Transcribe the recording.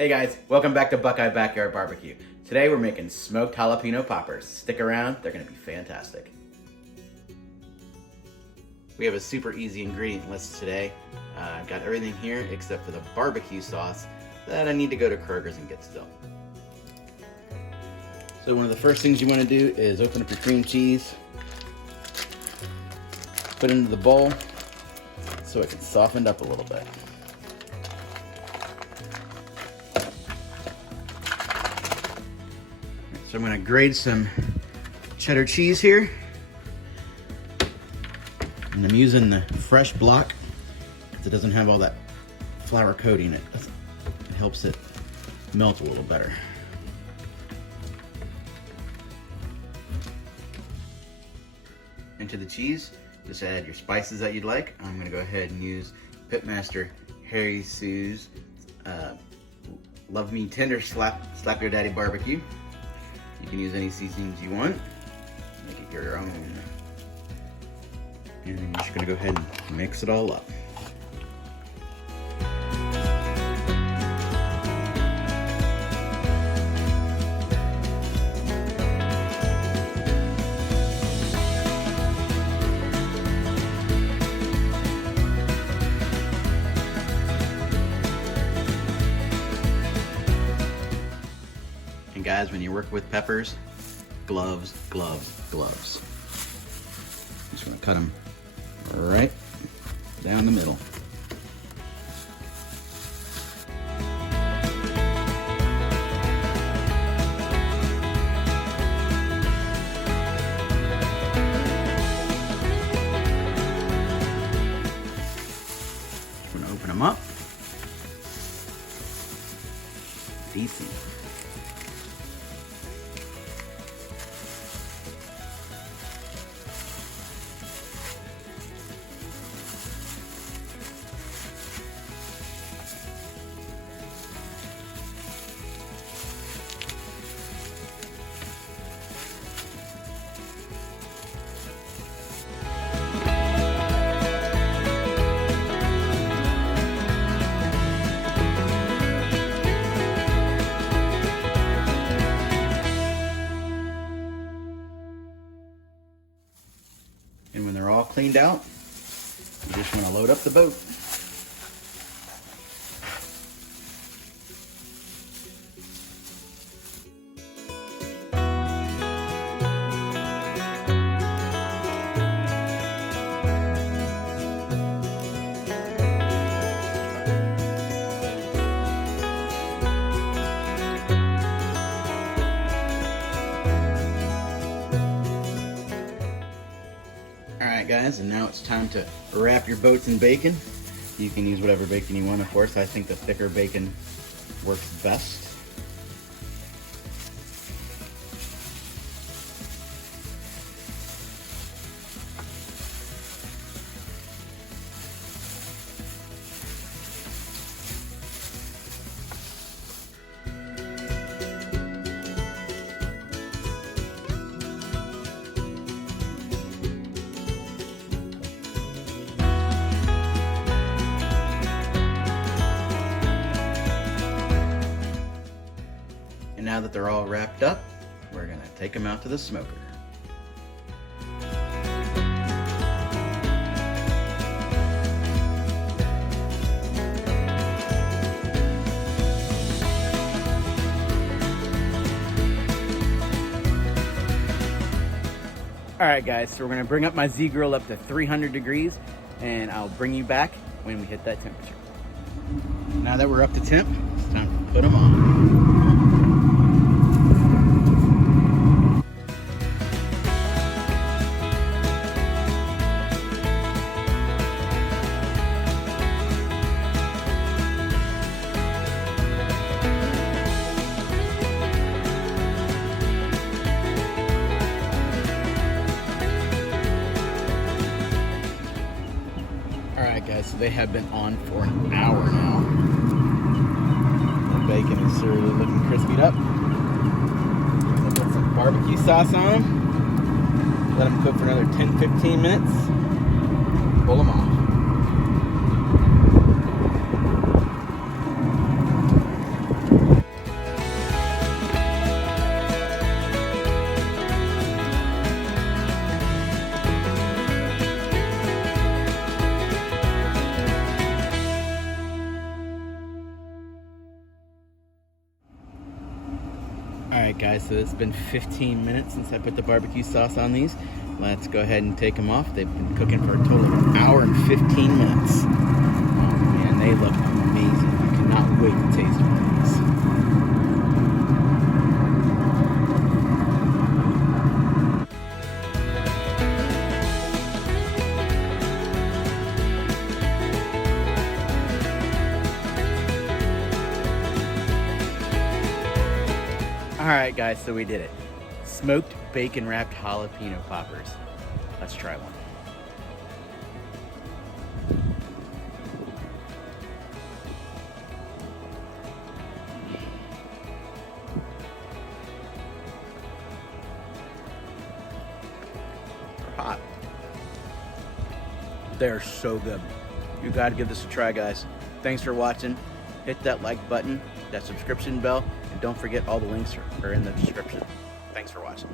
Hey guys, welcome back to Buckeye Backyard Barbecue. Today we're making smoked jalapeno poppers. Stick around, they're gonna be fantastic. We have a super easy ingredient list today. I've got everything here except for the barbecue sauce that I need to go to Kroger's and get still. So one of the first things you wanna do is open up your cream cheese, put it into the bowl so it can soften up a little bit. So I'm going to grate some cheddar cheese here. And I'm using the fresh block because it doesn't have all that flour coating in it. It helps it melt a little better. Into the cheese, just add your spices that you'd like. I'm going to go ahead and use Pitmaster Harry Sue's Love Me Tender Slap Your Daddy Barbecue. You can use any seasonings you want. Make it your own. And then you're just gonna go ahead and mix it all up. And guys, when you work with peppers, gloves, gloves, gloves. Just gonna cut them right down the middle. Just gonna open them up. Easy. And when they're all cleaned out, you just want to load up the boat. Alright guys, and now it's time to wrap your boats in bacon. You can use whatever bacon you want, of course. I think the thicker bacon works best. And now that they're all wrapped up, we're gonna take them out to the smoker. All right guys, so we're gonna bring up my Z-Grill up to 300 degrees and I'll bring you back when we hit that temperature. Now that we're up to temp, it's time to put them on. Alright guys, so they have been on for an hour now. The bacon is certainly looking crispied up. I'm gonna put some barbecue sauce on them. Let them cook for another 10-15 minutes. Pull them off. Alright guys, so it's been 15 minutes since I put the barbecue sauce on these. Let's go ahead and take them off. They've been cooking for a total of an hour and 15 minutes. Oh man, they look amazing. I cannot wait to taste one of these. Alright guys, so we did it. Smoked bacon wrapped jalapeno poppers. Let's try one. They're hot. They're so good. You gotta give this a try, guys. Thanks for watching. Hit that like button, that subscription bell, and don't forget all the links are in the description. Thanks for watching.